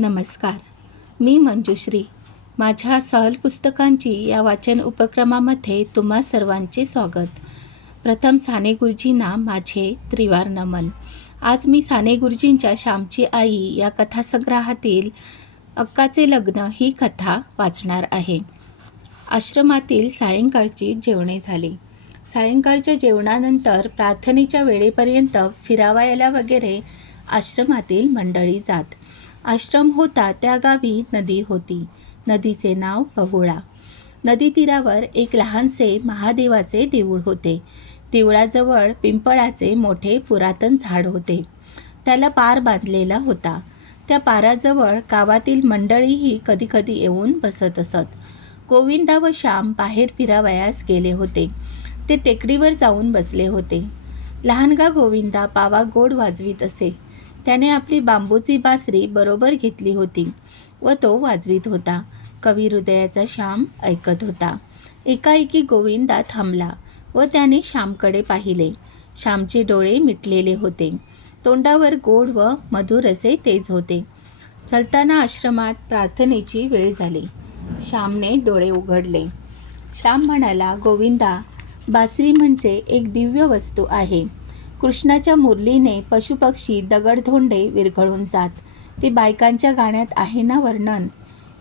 नमस्कार. मी मंजुश्री. माझ्या सहल पुस्तकांची या वाचन उपक्रमामध्ये तुम्हा सर्वांचे स्वागत. प्रथम साने गुरुजींना माझे त्रिवार नमन. आज मी साने गुरुजींच्या श्यामची आई या कथासंग्रहातील अक्काचे लग्न ही कथा वाचणार आहे. आश्रमातील सायंकाळची जेवणे झाली. सायंकाळच्या जेवणानंतर प्रार्थनेच्या वेळेपर्यंत फिरावयाला वगैरे आश्रमातील मंडळी जात. आश्रम होता त्या गावी नदी होती. नदीचे नाव बहुळा. नदी तीरावर एक लहानसे महादेवाचे देऊळ होते. देवळाजवळ पिंपळाचे मोठे पुरातन झाड होते. त्याला पार बांधलेला होता. त्या पाराजवळ गावातील मंडळीही कधीकधी येऊन बसत असत. गोविंदा व श्याम बाहेर फिरावयास गेले होते. ते टेकडीवर जाऊन बसले होते. लहानगा गोविंदा पावा गोड वाजवीत असे. त्याने आपली बांबूची बासरी बरोबर घेतली होती व तो वाजवीत होता. कवी हृदयाचा श्याम ऐकत होता. एकाएकी गोविंदा थांबला व त्याने श्यामकडे पाहिले. श्यामचे डोळे मिटलेले होते. तोंडावर गोड व मधुर असे तेज होते. चलताना आश्रमात प्रार्थनेची वेळ झाली. श्यामने डोळे उघडले. श्याम म्हणाला गोविंदा बासरी म्हणजे एक दिव्य वस्तू आहे. कृष्णाच्या मुरलीने पशुपक्षी दगडधोंडे विरघळून जात. ते बायकांच्या गाण्यात आहे ना वर्णन?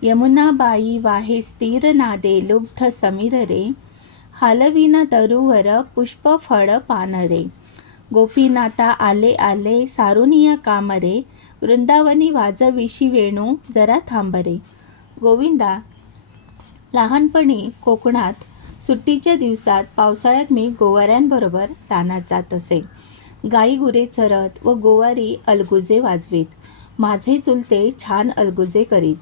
यमुनाबाई वाहे स्थिर नादे लुब्ध समीर रे. हालविना तरुवर पुष्प फळ पानरे गोपीनाथा आले आले सारुनिया कामरे वृंदावनी वाजविशी वेणू जरा थांबरे गोविंदा लहानपणी कोकणात सुट्टीच्या दिवसात पावसाळ्यात मी गोवाऱ्यांबरोबर रानात जात असे. गाई गुरे चरत व गोवारी अलगुजे वाजवीत. माझे चुलते छान अलगुजे करीत.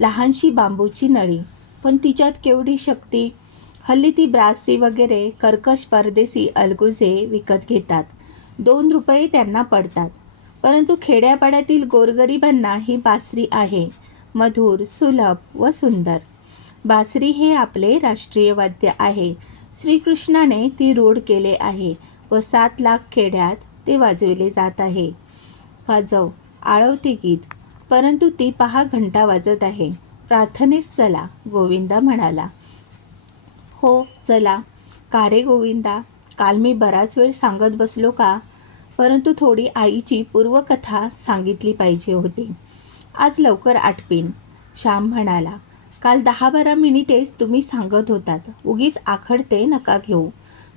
लहानशी बांबूची नळी पण तिच्यात केवढी शक्ती? हल्ली ती ब्रासी वगैरे कर्कश परदेसी अलगुजे विकत घेतात. दोन रुपये त्यांना पडतात. परंतु खेड्यापाड्यातील गोरगरिबांना ही बासरी आहे. मधुर सुलभ व सुंदर. बासरी हे आपले राष्ट्रीय वाद्य आहे. श्रीकृष्णाने ती रूढ केले आहे व सात लाख खेड्यात ते वाजविले जात आहे. वाजव आळवते गीत. परंतु ती पहा घंटा वाजत आहे. प्रार्थनेस चला गोविंदा म्हणाला. हो चला. का रे गोविंदा? काल मी बराच वेळ सांगत बसलो का? परंतु थोडी आईची पूर्वकथा सांगितली पाहिजे होती. आज लवकर आटपीन. श्याम म्हणाला काल दहा बारा मिनिटेच तुम्ही सांगत होतात. उगीच आखडते नका घेऊ.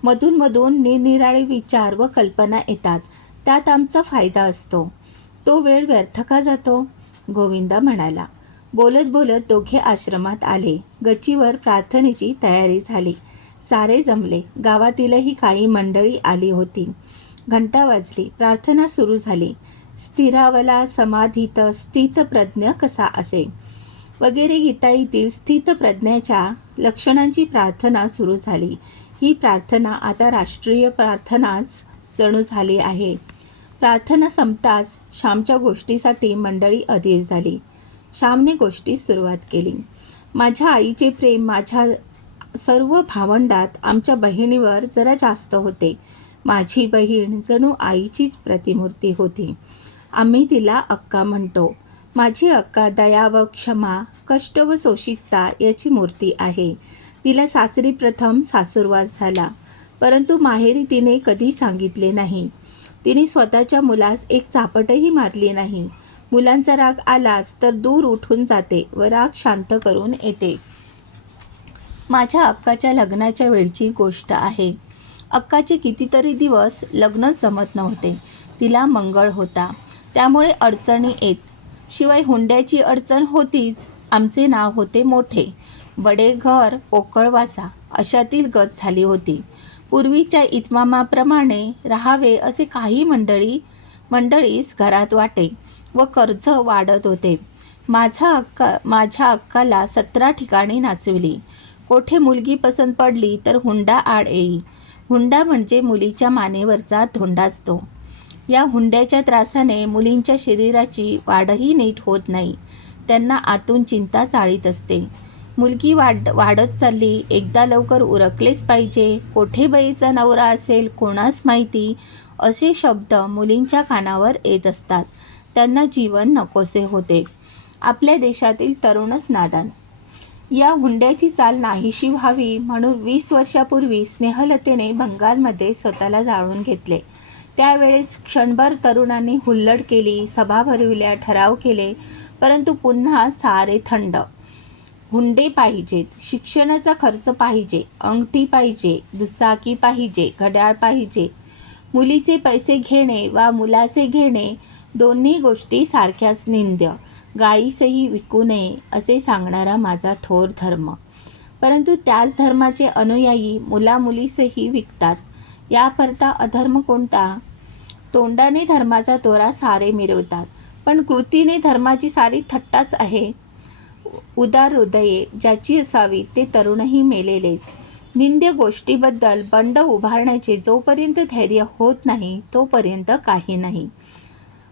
मधूनमधून निरनिराळे विचार व कल्पना येतात. त्यात आमचा फायदा असतो. तो वेळ व्यर्थ का जातो? गोविंदा म्हणाला. बोलत बोलत दोघे आश्रमात आले. गच्चीवर प्रार्थनेची तयारी झाली. सारे जमले. गावातीलही काही मंडळी आली होती. घंटा वाजली. प्रार्थना सुरू झाली. स्थिरावला समाधीत स्थितप्रज्ञ कसा असे? वगैरे गीताईतील स्थितप्रज्ञाच्या लक्षणांची प्रार्थना सुरू झाली. ही प्रार्थना आता राष्ट्रीय प्रार्थनाच जणू झाली आहे. प्रार्थना संपताच श्यामच्या गोष्टीसाठी मंडळी अधीर झाली. श्यामने गोष्टी सुरुवात केली. माझ्या आईचे प्रेम माझ्या सर्व भावंडात आमच्या बहिणीवर जरा जास्त होते. माझी बहीण जणू आईचीच प्रतिमूर्ती होती. आम्ही तिला अक्का म्हणतो. माझी अक्का दया व क्षमा कष्ट व सोशिकता याची मूर्ती आहे. तिला सासरी प्रथम सासूरवास झाला परंतु माहेरी तिने कधी सांगितले नाही. तिने स्वतःच्या मुलास एक चापटही मारली नाही. मुलांचा राग आलाच तर दूर उठून जाते व राग शांत करून येते. माझ्या अक्काच्या लग्नाच्या वेळची गोष्ट आहे. अक्काचे कितीतरी दिवस लग्न जमत नव्हते. तिला मंगळ होता. त्यामुळे अडचणी येत शिवाय हुंड्याची अडचण होतीच. आमचे नाव होते मोठे. बडे घर पोकळवासा अशातील गत झाली होती. पूर्वीच्या इतमामाप्रमाणे राहावे असे काही मंडळी मंडळीस घरात वाटे व कर्ज वाढत होते. माझा अक्का माझ्या अक्काला सतरा ठिकाणी नाचविली. कोठे मुलगी पसंत पडली तर हुंडा आड येई. हुंडा म्हणजे मुलीच्या मानेवरचा धोंडा असतो. या हुंड्याच्या त्रासाने मुलींच्या शरीराची वाढही नीट होत नाही. त्यांना आतून चिंता चाळीत असते. मुलगी वाढ वाढत चालली एकदा लवकर उरकलेच पाहिजे. कोठे बाईचा नवरा असेल कोणास माहिती? असे शब्द मुलींच्या कानावर येत असतात. त्यांना जीवन नकोसे होते. आपल्या देशातील तरुणच नादान. या हुंड्याची चाल नाहीशी व्हावी म्हणून वीस वर्षापूर्वी स्नेहलतेने बंगालमध्ये स्वतःला जाळून घेतले. त्यावेळेस क्षणभर तरुणांनी हुल्लड केली सभा भरविल्या ठराव केले परंतु पुन्हा सारे थंड. हुंडे पाहिजेत शिक्षणाचा खर्च पाहिजे अंगठी पाहिजे दुचाकी पाहिजे घड्याळ पाहिजे. मुलीचे पैसे घेणे वा मुलाचे घेणे दोन्ही गोष्टी सारख्याच निंद्य. गाईसही विकू नये असे सांगणारा माझा थोर धर्म. परंतु त्याच धर्माचे अनुयायी मुलामुलीसही विकतात. याकरता अधर्म कोणता? तोंडाने धर्माचा तोरा सारे मिरवतात पण कृतीने धर्माची सारी थट्टाच आहे. उदार हृदये ज्याची असावी ते तरुणही मेलेलेच. निंद्य गोष्टीबद्दल बंड उभारण्याचे जोपर्यंत धैर्य होत नाही तोपर्यंत काही नाही.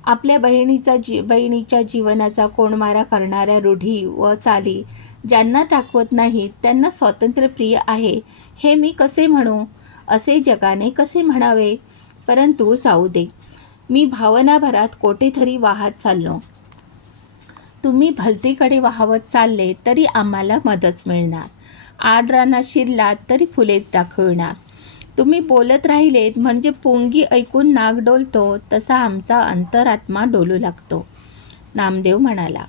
आपल्या बहिणीचा जी बहिणीच्या जीवनाचा कोणमारा करणाऱ्या रूढी व चाली ज्यांना टाकवत नाहीत त्यांना स्वातंत्र्यप्रिय आहे. हे मी कसे म्हणू? असे जगाने कसे म्हणावे? परंतु जाऊ दे. मी भावनाभरात कोठेतरी वाहत चाललो. तुम्ही भलतीकडे वाहवत चालले तरी आम्हाला मदत मिळणार. आडराना शिरलात तरी फुलेच दाखविणार. तुम्ही बोलत राहिलेत म्हणजे पोंगी ऐकून नाग डोलतो तसा आमचा अंतरात्मा डोलू लागतो. नामदेव म्हणाला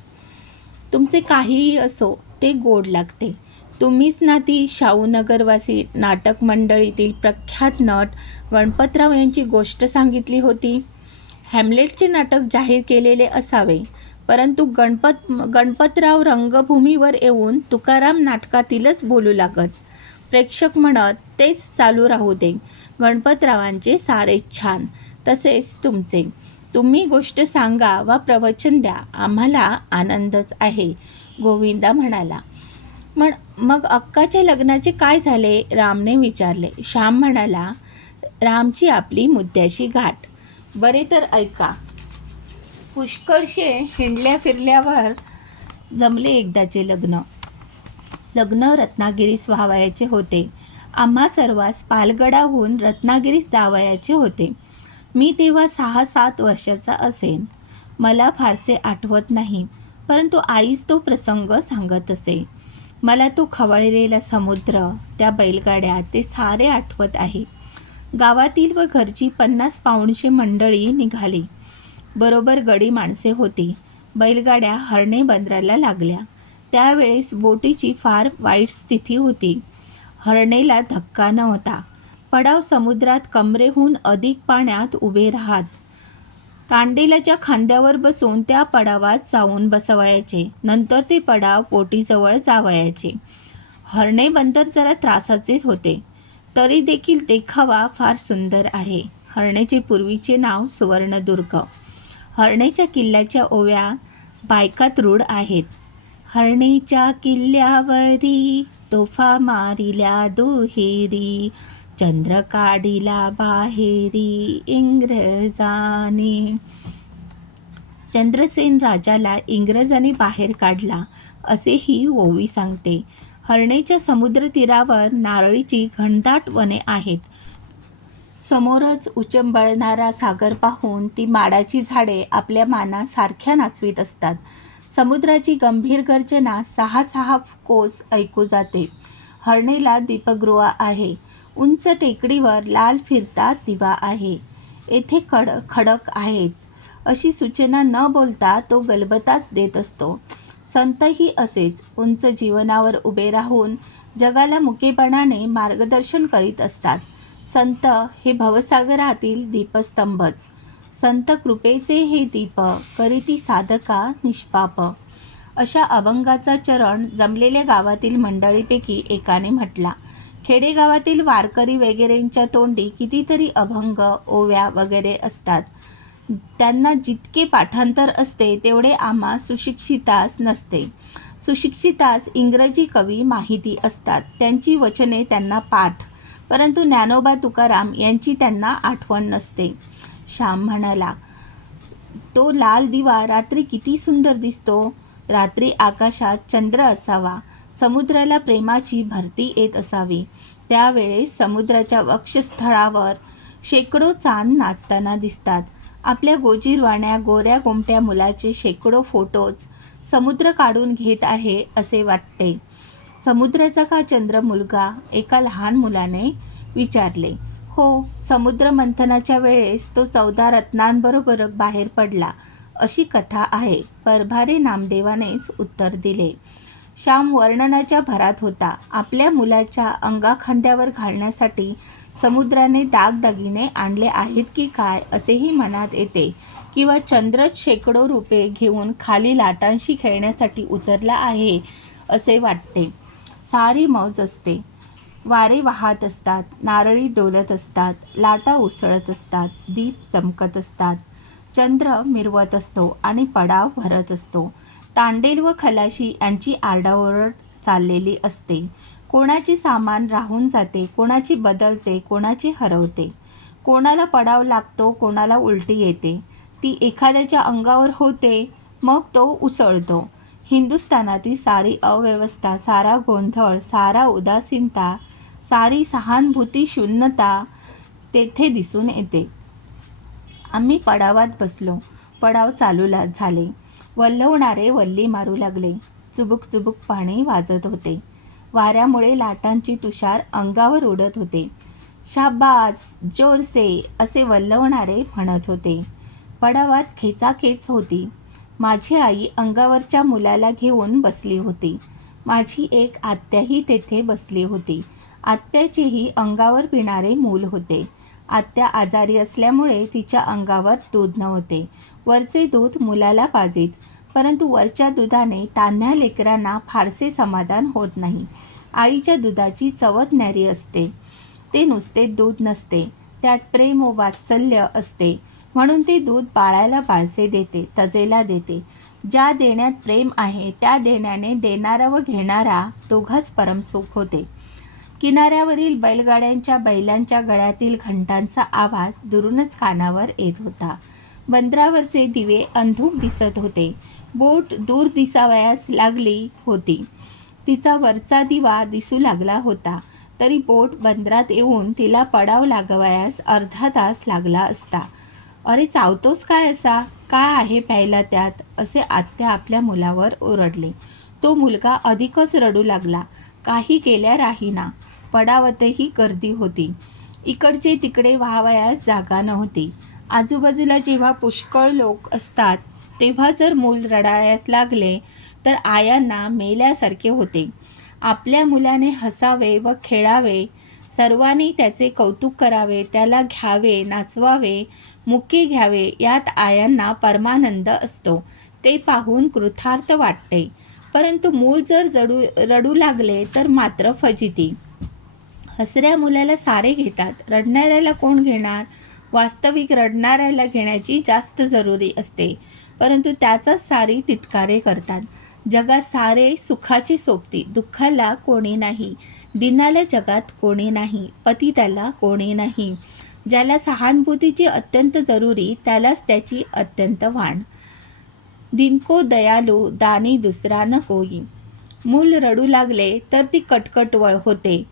तुमचे काहीही असो ते गोड लागते. तुम्हीच ना ती शाहूनगरवासी नाटक मंडळीतील प्रख्यात नट गणपतराव यांची गोष्ट सांगितली होती. हॅमलेटचे नाटक जाहीर केलेले असावे परंतु गणपत गणपतराव रंगभूमीवर येऊन तुकाराम नाटकातीलच बोलू लागत. प्रेक्षक म्हणत तेच चालू राहू दे. गणपतरावांचे सारे छान. तसेच तुमचे. तुम्ही गोष्ट सांगा वा प्रवचन द्या. आम्हाला आनंदच आहे गोविंदा म्हणाला. पण मग अक्काच्या लग्नाचे काय झाले? रामने विचारले. श्याम म्हणाला रामची आपली मुद्द्याशी गाठ. बरे तर ऐका. पुष्कळशे हिंडल्या फिरल्यावर जमले एकदाचे लग्न. लग्न रत्नागिरीस व्हावयाचे होते. आम्हा सर्वांस पालगडाहून रत्नागिरीस जावयाचे होते. मी तेव्हा सहा सात वर्षाचा असेन. मला फारसे आठवत नाही परंतु आईच तो प्रसंग सांगत असे. मला तो खवळलेला समुद्र त्या बैलगाड्या ते सारे आठवत आहे. गावातील व घरची पन्नास पाऊणशे मंडळी निघाली. बरोबर गडी माणसे होती. बैलगाड्या हरणे बंदराला लागल्या. त्यावेळेस बोटीची फार वाईट स्थिती होती. हरणेला धक्का नव्हता. पडाव समुद्रात कमरेहून अधिक पाण्यात उभे राहत. कांडेलाच्या खांद्यावर बसून त्या पडावात जाऊन बसवायचे. नंतर ते पडाव बोटीजवळ जावयाचे. हरणे बंदर जरा त्रासाचेच होते. तरी देखील देखावा फार सुंदर आहे. हरणेचे पूर्वीचे नाव सुवर्णदुर्ग. हरणेच्या किल्ल्याच्या ओव्या बायकात रूढ आहेत. हरणेच्या किल्ल्यावरी तोफा मारिल्या दुहेरी चंद्र काढिला बाहेरी इंग्रजाने. चंद्रसेन राजाला इंग्रजांनी बाहेर काढला असेही ओवी सांगते. हरणेच्या समुद्रतीरावर नारळीची घनदाट वने आहेत. समोरच उचंबळणारा सागर पाहून ती माडाची झाडे आपल्या मानासारख्या नाचवीत असतात. समुद्राची गंभीर गर्जना सहा सहा कोस ऐकू जाते. हरणेला दीपगृह आहे. उंच टेकडीवर लाल फिरता दिवा आहे. येथे खड खडक आहेत. अशी सूचना न बोलता तो गलबताच देत असतो. संतही असेच उंच जीवनावर उभे राहून जगाला मुकेपणाने मार्गदर्शन करीत असतात. संत हे भवसागरातील दीपस्तंभच. संत कृपेचे हे दीप करीती साधका निष्पाप. अशा अभंगाचा चरण जमलेल्या गावातील मंडळीपैकी एकाने म्हटला खेडेगावातील वारकरी वगैरेंच्या तोंडी कितीतरी अभंग ओव्या वगैरे असतात. त्यांना जितके पाठांतर असते तेवढे आम्हा सुशिक्षितास नसते. सुशिक्षितास इंग्रजी कवी माहिती असतात. त्यांची वचने त्यांना पाठ. परंतु ज्ञानोबा तुकाराम यांची त्यांना आठवण नसते. श्याम म्हणाला तो लाल दिवा रात्री किती सुंदर दिसतो. रात्री आकाशात चंद्र असावा. समुद्राला प्रेमाची भरती येत असावी. त्यावेळेस समुद्राच्या वक्षस्थळावर शेकडो चांद नाचताना दिसतात. आपल्या गोजीरवाण्या गोऱ्या गोमट्या मुलाचे शेकडो फोटोज समुद्र काढून घेत आहे असे वाटते. समुद्राचा का चंद्र मुलगा एका लहान मुलाने विचारले हो समुद्र मंथनाच्या वेळेस तो चौदा रत्नांबरोबर बाहेर पडला अशी कथा आहे. परभारे नामदेवानेच उत्तर दिले. श्याम वर्णनाच्या भरात होता. आपल्या मुलाच्या अंगाखांद्यावर घालण्यासाठी समुद्राने दागदागिने आणले आहेत की काय असेही मनात येते. किंवा चंद्रच शेकडो रुपये घेऊन खाली लाटांशी खेळण्यासाठी उतरला आहे असे वाटते. सारी मौज असते. वारे वाहत असतात नारळी डोलत असतात लाटा उसळत असतात दीप चमकत असतात. चंद्र मिरवत असतो आणि पडाव भरत असतो. तांडेल व खलाशी यांची आरडाओरड चाललेली असते. कोणाची सामान राहून जाते कोणाची बदलते कोणाची हरवते. कोणाला पडाव लागतो कोणाला उलटी येते. ती एखाद्याच्या अंगावर होते मग तो उसळतो. हिंदुस्थानातील सारी अव्यवस्था सारा गोंधळ सारा उदासीनता सारी सहानुभूती शून्यता तेथे दिसून येते. आम्ही पडावात बसलो. पडाव चालू ला झाले. वल्लवणारे वल्ली मारू लागले. चुबुक चुबुक पाणी वाजत होते. वाऱ्यामुळे लाटांची तुषार अंगावर उडत होते. शाबास जोरसे असे वल्लवणारे म्हणत होते. पडावात खेचाखेच होती. माझी आई अंगावरच्या मुलाला घेऊन बसली होती. माझी एक आत्याही तेथे बसली होती. आत्याचेही अंगावर पिणारे मूल होते. आत्या आजारी असल्यामुळे तिच्या अंगावर दूध नव्हते. वरचे दूध मुलाला पाजीत. परंतु वरच्या दुधाने तान्ह्या लेकरांना फारसे समाधान होत नाही. आईच्या दुधाची चवत न्यारी असते. ते नुसते दूध नसते. त्यात प्रेम व वात्सल्य असते. म्हणून ते दूध बाळाला बाळसे देते तजेला देते. ज्या देण्यात प्रेम आहे त्या देण्याने देणारा व घेणारा दोघाच परमसुख होते. किनाऱ्यावरील बैलगाड्यांच्या बैलांच्या गळ्यातील घंटांचा आवाज दुरूनच कानावर येत होता. बंदरावरचे दिवे अंधूक दिसत होते. बोट दूर दिसावयास लागली होती. तिचा वरचा दिवा दिसू लागला होता. तरी बोट बंदरात येऊन तिला पडाव लागवयास अर्धा तास लागला असता. अरे चावतोस काय असा? काय आहे प्यायला त्यात? असे आत्या आपल्या मुलावर ओरडले. तो मुलगा अधिकच रडू लागला. काही केल्या राहीना. पडावतही गर्दी होती. इकडचे तिकडे व्हावयास जागा नव्हती. आजूबाजूला जेव्हा पुष्कळ लोक असतात तेव्हा जर मूल रडायस लागले तर आयांना मेल्यासारखे होते. आपल्या मुलाने हसावे व खेळावे. सर्वांनी त्याचे कौतुक करावे त्याला घ्यावे नाचवावे मुक्की घ्यावे यात आयांना परमानंद असतो. ते पाहून कृथार्थ वाटते. परंतु मूल जर जडू रडू लागले तर मात्र फजिती. हसऱ्या मुलाला सारे घेतात. रडणाऱ्याला कोण घेणार? वास्तविक रडणाऱ्याला घेण्याची जास्त जरुरी असते. परंतु त्याचाच सारे तिटकारे करतात. जगात सारे सुखाची सोबती दुःखाला कोणी नाही. दिनाला जगात कोणी नाही पती त्याला कोणी नाही. ज्याला सहानुभूतीची अत्यंत जरुरी त्यालाच त्याची अत्यंत वाण. दिनको दयालू दानी दुसरा न कोई. मूल रडू लागले तर ती कटकटवळ होते.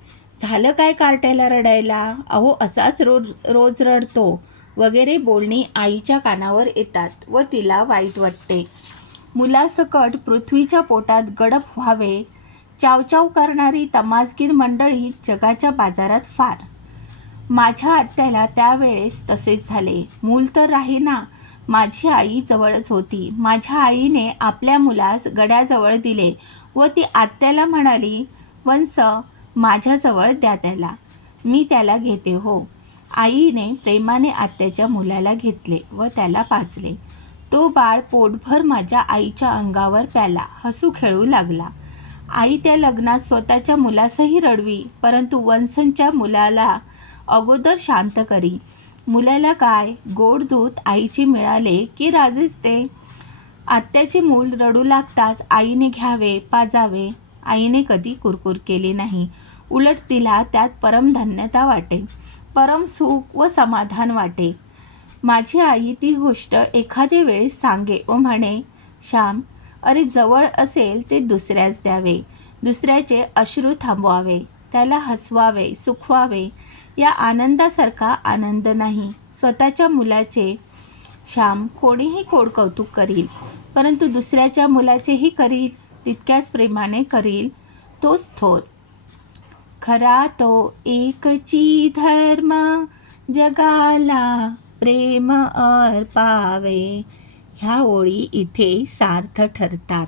झालं काय कार्ट्याला रडायला? अहो असाच रोज रोज रडतो. वगैरे बोलणी आईच्या कानावर येतात व तिला वाईट वाटते. मुलासकट पृथ्वीच्या पोटात गडप व्हावे चावचाव करणारी तमासगीर मंडळी जगाच्या बाजारात फार. माझ्या आत्याला त्यावेळेस तसेच झाले. मूल तर राहीना माझी आई जवळच होती. माझ्या आईने आपल्या मुलास गड्याजवळ दिले व ती आत्याला म्हणाली वंस माझ्याजवळ द्या त्याला. मी त्याला घेते हो. आईने प्रेमाने आत्याच्या मुलाला घेतले व त्याला पाचले तो बाळ पोटभर माझ्या आईच्या अंगावर प्याला हसू खेळू लागला. आई त्या लग्नात स्वतःच्या मुलासही रडवी परंतु वंसनच्या मुलाला अगोदर शांत करी. मुलाला काय? गोड दूध आईचे मिळाले की राजेच ते? आत्याचे मूल रडू लागताच आईने घ्यावे पाजावे. आईने कधी कुरकुर केली नाही. उलट तिला त्यात परमधन्यता वाटे. परम सुख व समाधान वाटे. माझी आई ती गोष्ट एखाद्या वेळेस सांगे व म्हणे श्याम अरे जवळ असेल ते दुसऱ्यास द्यावे. दुसऱ्याचे अश्रू थांबवावे. त्याला हसवावे सुखवावे. या आनंदासारखा आनंद नाही. स्वतःच्या मुलाचे श्याम कोणीही कोड कौतुक करील परंतु दुसऱ्याच्या मुलाचेही करील तितक्याच प्रेमाने करील तोच थोर. खरा तो एकची धर्म जगाला प्रेम अर्पावे. ह्या ओळी इथे सार्थ ठरतात.